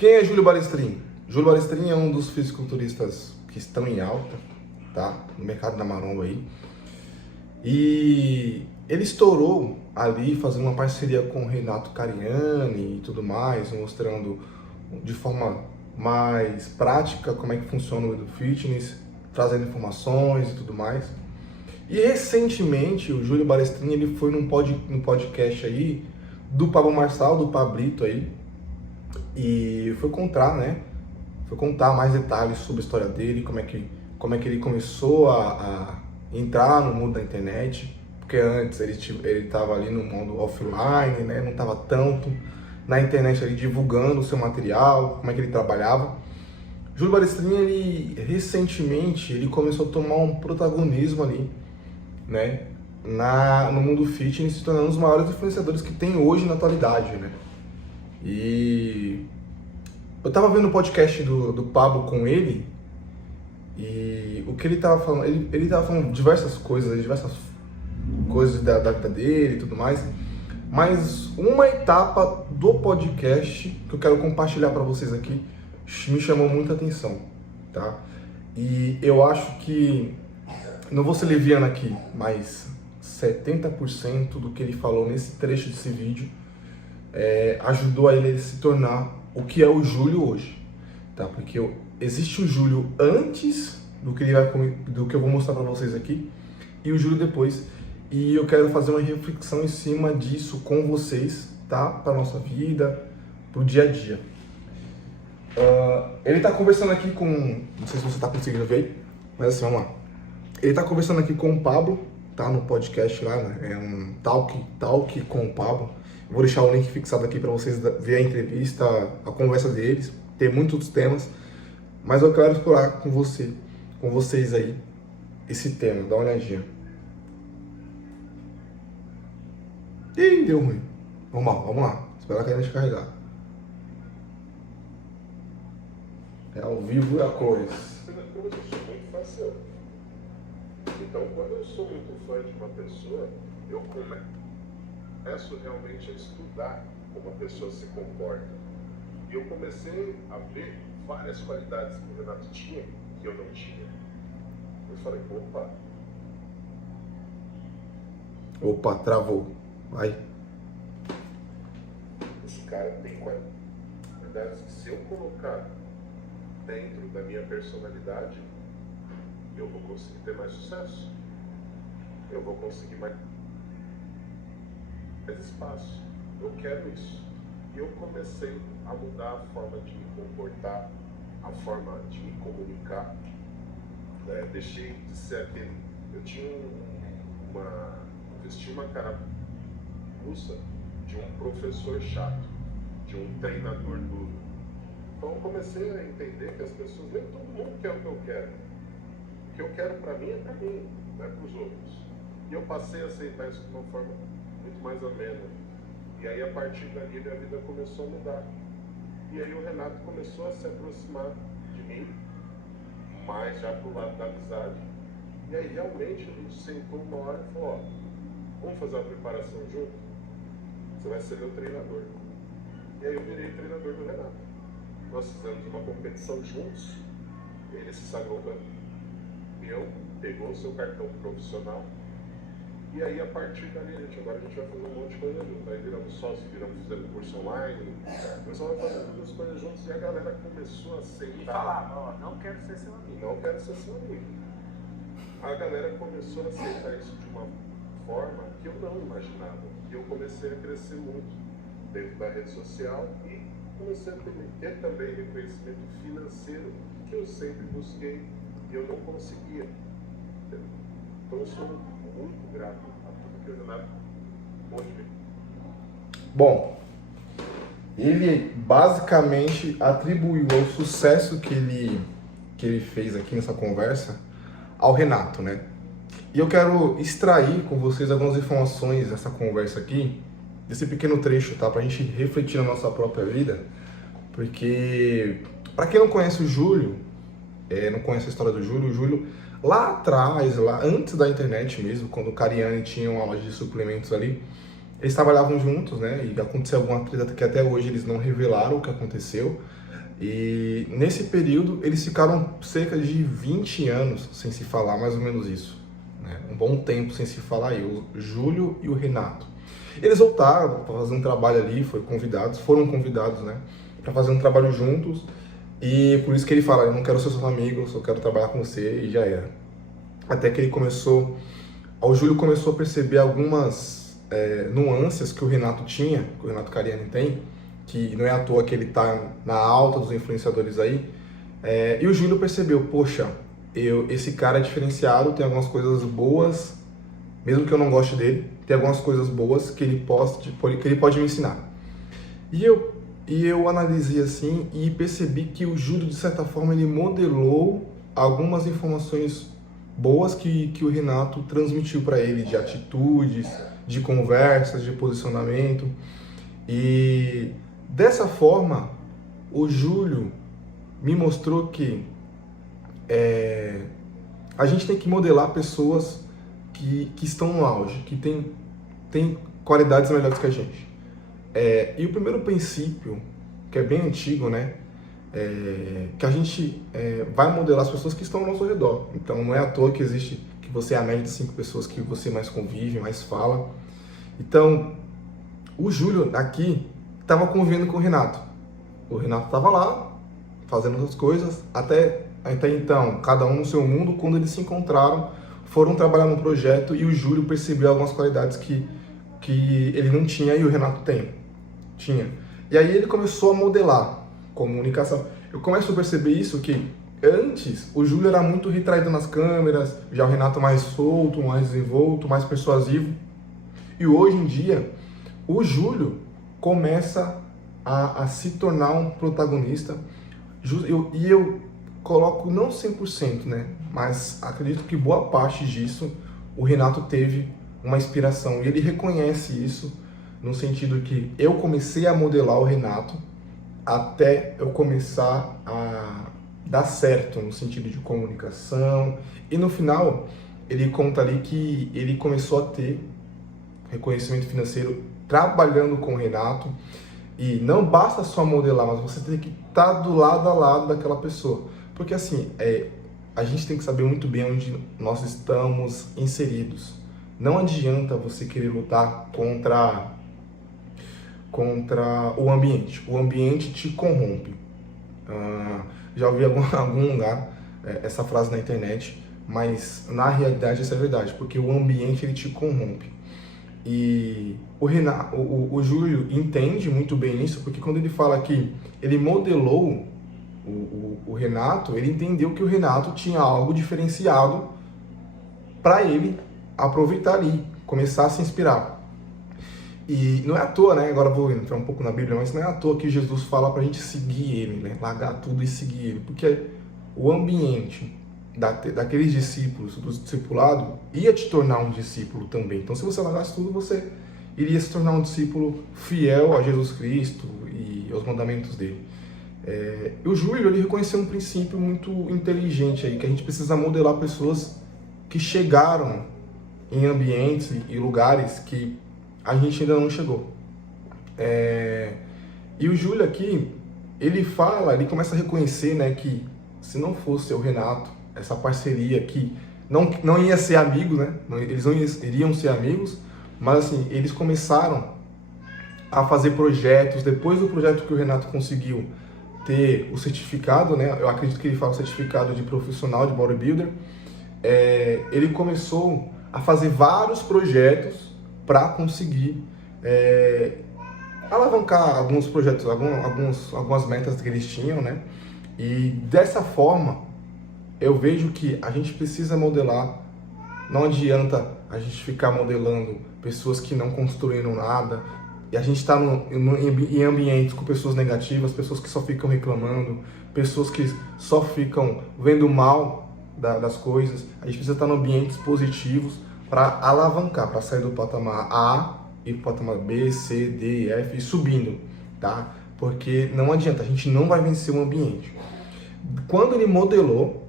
Quem é Júlio Balestrin? Júlio Balestrin é um dos fisiculturistas que estão em alta, tá? No mercado da maromba aí. E ele estourou ali fazendo uma parceria com o Renato Cariani e tudo mais, mostrando de forma mais prática como é que funciona o fitness, trazendo informações e tudo mais. E recentemente o Júlio Balestrin ele foi num podcast aí do Pablo Marçal, do Pablito aí, e foi contar, né? Foi contar mais detalhes sobre a história dele, como é que ele começou a entrar no mundo da internet, porque antes ele estava ali no mundo offline, né? Não estava tanto na internet ali divulgando o seu material, como é que ele trabalhava. Júlio Balestrin, ele recentemente ele começou a tomar um protagonismo ali, né? No mundo fitness, se tornando um dos maiores influenciadores que tem hoje na atualidade, né? E eu tava vendo o podcast do Pablo com ele, e o que ele tava falando, ele tava falando diversas coisas da vida dele e tudo mais, mas uma etapa do podcast que eu quero compartilhar para vocês aqui me chamou muita atenção, tá? E eu acho que, não vou ser leviano aqui, mas 70% do que ele falou nesse trecho desse vídeo ajudou a ele a se tornar o que é o Júlio hoje, tá? Porque existe o Júlio antes do que eu vou mostrar para vocês aqui e o Júlio depois, e eu quero fazer uma reflexão em cima disso com vocês, tá? Para nossa vida, pro dia a dia. Ele tá conversando aqui com, não sei se você tá conseguindo ver, mas assim, vamos lá. Ele tá conversando aqui com o Pablo, tá? No podcast lá, né? É um talk com o Pablo. Vou deixar o link fixado aqui para vocês ver a entrevista, a conversa deles. Tem muitos temas, mas eu quero explorar com vocês aí, esse tema. Dá uma olhadinha. Ih, deu ruim. Vamos lá. Esperar a internet carregar. É ao vivo e a cores. Eu sou muito fácil. Então, quando eu sou muito fã de uma pessoa, eu começo realmente a estudar como a pessoa se comporta. E eu comecei a ver várias qualidades que o Renato tinha que eu não tinha. Eu falei, Opa, travou. Vai. Esse cara tem qualidades que, se eu colocar dentro da minha personalidade, eu vou conseguir ter mais sucesso. Eu vou conseguir mais espaço. Eu quero isso. E eu comecei a mudar a forma de me comportar, a forma de me comunicar. Deixei de ser aquele... Eu tinha vesti uma carapuça de um professor chato, de um treinador duro. Então eu comecei a entender que as pessoas, nem todo mundo quer o que eu quero. O que eu quero para mim é para mim, não é para os outros. E eu passei a aceitar isso de uma forma muito mais amena. E aí, a partir dali, minha vida começou a mudar. E aí o Renato começou a se aproximar de mim, mais já pro lado da amizade. E aí, realmente, a gente sentou uma hora e falou, vamos fazer uma preparação junto? Você vai ser meu treinador. E aí eu virei treinador do Renato. Nós fizemos uma competição juntos, ele se sagrou campeão, pegou o seu cartão profissional. E aí, a partir dali, agora a gente vai fazer um monte de coisa junto. Aí viramos sócios, fizemos curso online, começamos a fazer todas as coisas juntos e a galera começou a aceitar. E falava, não quero ser seu amigo. Não quero ser seu amigo. A galera começou a aceitar isso de uma forma que eu não imaginava. E eu comecei a crescer muito dentro da rede social e comecei a ter também reconhecimento financeiro que eu sempre busquei e eu não conseguia. Então eu sou muito grato a tudo que o Renato pôde ver. Bom, ele basicamente atribuiu o sucesso que ele fez aqui nessa conversa ao Renato, né? E eu quero extrair com vocês algumas informações dessa conversa aqui, desse pequeno trecho, tá? Pra gente refletir na nossa própria vida, porque para quem não conhece o Júlio, não conhece a história do Júlio, o Júlio lá atrás, lá antes da internet mesmo, quando o Cariani tinha uma loja de suplementos ali, eles trabalhavam juntos, né? E aconteceu alguma treta que até hoje eles não revelaram o que aconteceu. E nesse período eles ficaram cerca de 20 anos sem se falar, mais ou menos isso, né? Um bom tempo sem se falar aí, o Júlio e o Renato. Eles voltaram para fazer um trabalho ali, foram convidados, né, para fazer um trabalho juntos, e por isso que ele fala, eu não quero ser seu amigo, eu só quero trabalhar com você, e já era. Até que o Júlio começou a perceber algumas nuances que o Renato tinha, que o Renato Cariani tem, que não é à toa que ele está na alta dos influenciadores aí, e o Júlio percebeu, poxa, esse cara é diferenciado, tem algumas coisas boas, mesmo que eu não goste dele, tem algumas coisas boas que ele pode me ensinar. E eu analisei assim e percebi que o Júlio, de certa forma, ele modelou algumas informações boas que o Renato transmitiu para ele, de atitudes, de conversas, de posicionamento. E dessa forma, o Júlio me mostrou que a gente tem que modelar pessoas que estão no auge, que tem qualidades melhores que a gente. E o primeiro princípio, que é bem antigo, né, que a gente vai modelar as pessoas que estão ao nosso redor. Então não é à toa que você é a média de 5 pessoas que você mais convive, mais fala. Então, o Júlio aqui estava convivendo com o Renato. O Renato estava lá, fazendo as coisas, até então, cada um no seu mundo. Quando eles se encontraram, foram trabalhar no projeto e o Júlio percebeu algumas qualidades que ele não tinha e o Renato tinha. E aí ele começou a modelar comunicação. Eu começo a perceber isso, que antes o Júlio era muito retraído nas câmeras, já o Renato mais solto, mais desenvolto, mais persuasivo. E hoje em dia, o Júlio começa a se tornar um protagonista. Eu coloco não 100%, né? Mas acredito que boa parte disso o Renato teve uma inspiração. E ele reconhece isso no sentido que eu comecei a modelar o Renato até eu começar a dar certo no sentido de comunicação. E no final, ele conta ali que ele começou a ter reconhecimento financeiro trabalhando com o Renato. E não basta só modelar, mas você tem que estar do lado a lado daquela pessoa. Porque assim, a gente tem que saber muito bem onde nós estamos inseridos. Não adianta você querer lutar contra o ambiente. O ambiente te corrompe. Já ouvi em algum lugar essa frase na internet, mas na realidade isso é verdade, porque o ambiente ele te corrompe. E o Júlio entende muito bem isso, porque quando ele fala que ele modelou o Renato, ele entendeu que o Renato tinha algo diferenciado para ele aproveitar ali, começar a se inspirar. E não é à toa, né? Agora eu vou entrar um pouco na Bíblia, mas não é à toa que Jesus fala para a gente seguir ele, né? Largar tudo e seguir ele, porque o ambiente daqueles discípulos, do discipulado, ia te tornar um discípulo também. Então, se você largasse tudo, você iria se tornar um discípulo fiel a Jesus Cristo e aos mandamentos dele. E o Júlio, ele reconheceu um princípio muito inteligente aí, que a gente precisa modelar pessoas que chegaram em ambientes e lugares que a gente ainda não chegou. E o Júlio aqui, ele começa a reconhecer, né, que se não fosse o Renato, essa parceria que não ia ser amigos, né? Eles não iriam ser amigos, mas assim, eles começaram a fazer projetos. Depois do projeto que o Renato conseguiu ter o certificado, né? Eu acredito que ele fala o certificado de profissional de bodybuilder. Ele começou a fazer vários projetos para conseguir alavancar alguns projetos, algumas metas que eles tinham, né? E dessa forma, eu vejo que a gente precisa modelar. Não adianta a gente ficar modelando pessoas que não construíram nada, e a gente está em ambientes com pessoas negativas, pessoas que só ficam reclamando, pessoas que só ficam vendo mal das coisas. A gente precisa estar em ambientes positivos para alavancar, para sair do patamar A e para o patamar B, C, D e F e subindo, tá? Porque não adianta, a gente não vai vencer o ambiente. Quando ele modelou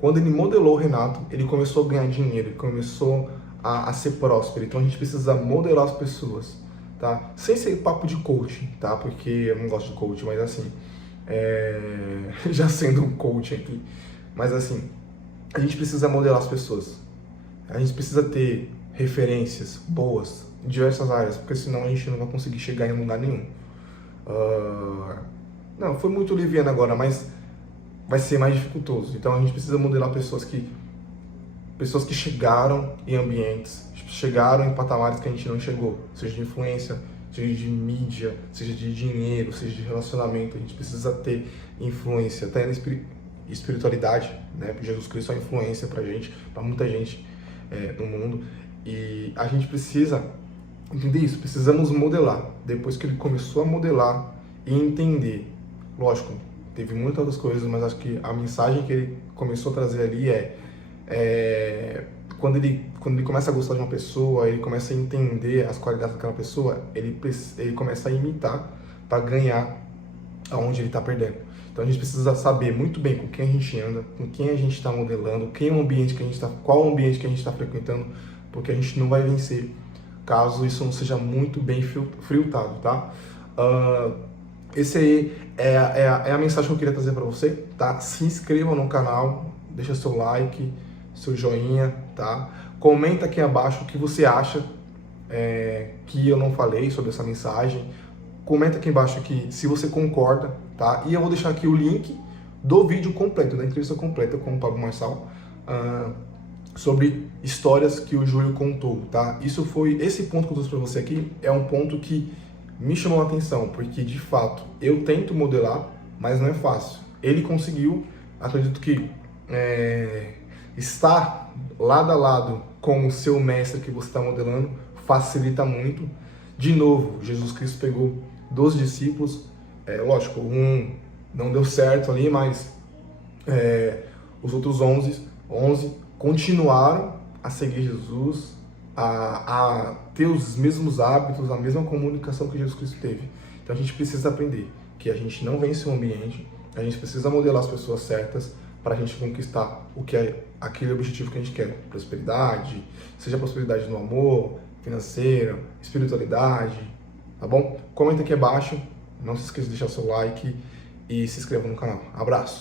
o Renato, ele começou a ganhar dinheiro, ele começou a ser próspero. Então a gente precisa modelar as pessoas, tá? Sem ser papo de coaching, tá? Porque eu não gosto de coaching, mas assim, já sendo um coach aqui, mas assim, a gente precisa modelar as pessoas, a gente precisa ter referências boas em diversas áreas, porque senão a gente não vai conseguir chegar em lugar nenhum. Não, foi muito liviano agora, mas vai ser mais dificultoso. Então a gente precisa modelar pessoas que chegaram em ambientes, chegaram em patamares que a gente não chegou, seja de influência, seja de mídia, seja de dinheiro, seja de relacionamento. A gente precisa ter influência, até na espiritualidade, né? Porque Jesus Cristo é uma influência pra gente, pra muita gente no mundo. E a gente precisa entender isso, precisamos modelar. Depois que ele começou a modelar e entender, lógico, teve muitas outras coisas, mas acho que a mensagem que ele começou a trazer ali quando ele começa a gostar de uma pessoa, ele começa a entender as qualidades daquela pessoa, ele começa a imitar para ganhar aonde ele está perdendo. Então a gente precisa saber muito bem com quem a gente anda, com quem a gente está modelando, qual o ambiente que a gente está frequentando, porque a gente não vai vencer caso isso não seja muito bem filtrado, tá? Esse aí é a mensagem que eu queria trazer para você, tá? Se inscreva no canal, deixa seu like, seu joinha, tá? Comenta aqui abaixo o que você acha que eu não falei sobre essa mensagem. Comenta aqui embaixo se você concorda, tá? E eu vou deixar aqui o link do vídeo completo, da entrevista completa com o Pablo Marçal, sobre histórias que o Júlio contou, tá? Esse ponto que eu trouxe para você aqui é um ponto que me chamou a atenção, porque de fato eu tento modelar, mas não é fácil. Ele conseguiu, acredito que estar lado a lado com o seu mestre que você está modelando facilita muito. De novo, Jesus Cristo pegou 12 discípulos, lógico, um não deu certo ali, mas os outros 11 continuaram a seguir Jesus, a ter os mesmos hábitos, a mesma comunicação que Jesus Cristo teve. Então a gente precisa aprender que a gente não vence o ambiente, a gente precisa modelar as pessoas certas para a gente conquistar o que é aquele objetivo que a gente quer. Prosperidade, seja prosperidade no amor, financeira, espiritualidade, tá bom? Comenta aqui abaixo, não se esqueça de deixar seu like e se inscreva no canal. Abraço!